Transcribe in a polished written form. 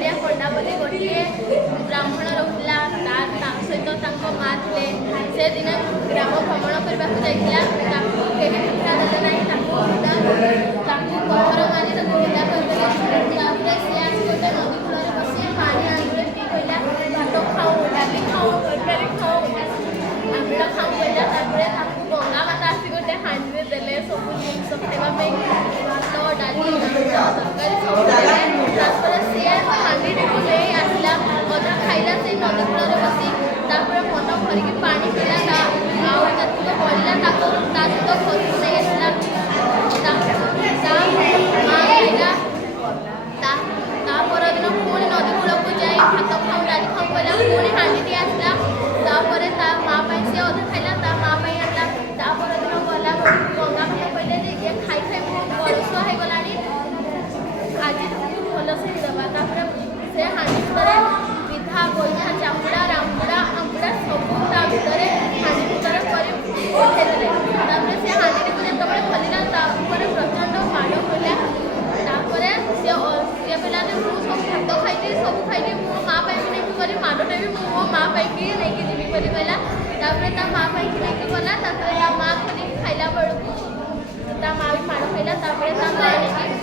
बुढ़िया पंडा बोली गोटे ब्राह्मण रोला सहित माँ थे से दिन ग्राम भ्रमण करने जाइला कहीं पिठा देले ना पत्थर मारी विदा करदे सी आस गोटे नदी कूल बस पानी आंगुले पी कहला भात खाऊ डाली खाऊ तरकारी खाऊ आंबा खाऊ कहला गंगा माता आसी गोटे हांडी देले सब जिन खावाई भात डाली तरकारी सब सी हांडी नहीं आसला अधा खाइला से नदी कूल बसी मन भरिकी पानी पीला आतिक पड़ा ता सहित घर को नहीं आसला खाइला परदिन पुणी नदी कूल को जाए भात खाऊ डाली खाऊ कहला पुणी हांडी आसला माँ सी अधा खाइला माँ आनला परदिन गला गंगा माता कहले ये खाई खाई बड़ुष हो गला आज भलसे देवा से हांडी भितर विधा गोईठा चामुड़ा रामुड़ा आमुड़ा सब भितर हांडी भितर कर पठेदेले से हांडी को जो खोलिला प्रचंड माड़ पड़ा सी कहला मुझे सब भात खाई सब खाई मो माँ भी नहीं करी माड़टे भी मो माँ नहीं जीवी कहला माँ नहीं गला माँ खाइला बेलू माँ भी माड़ खाइला माँ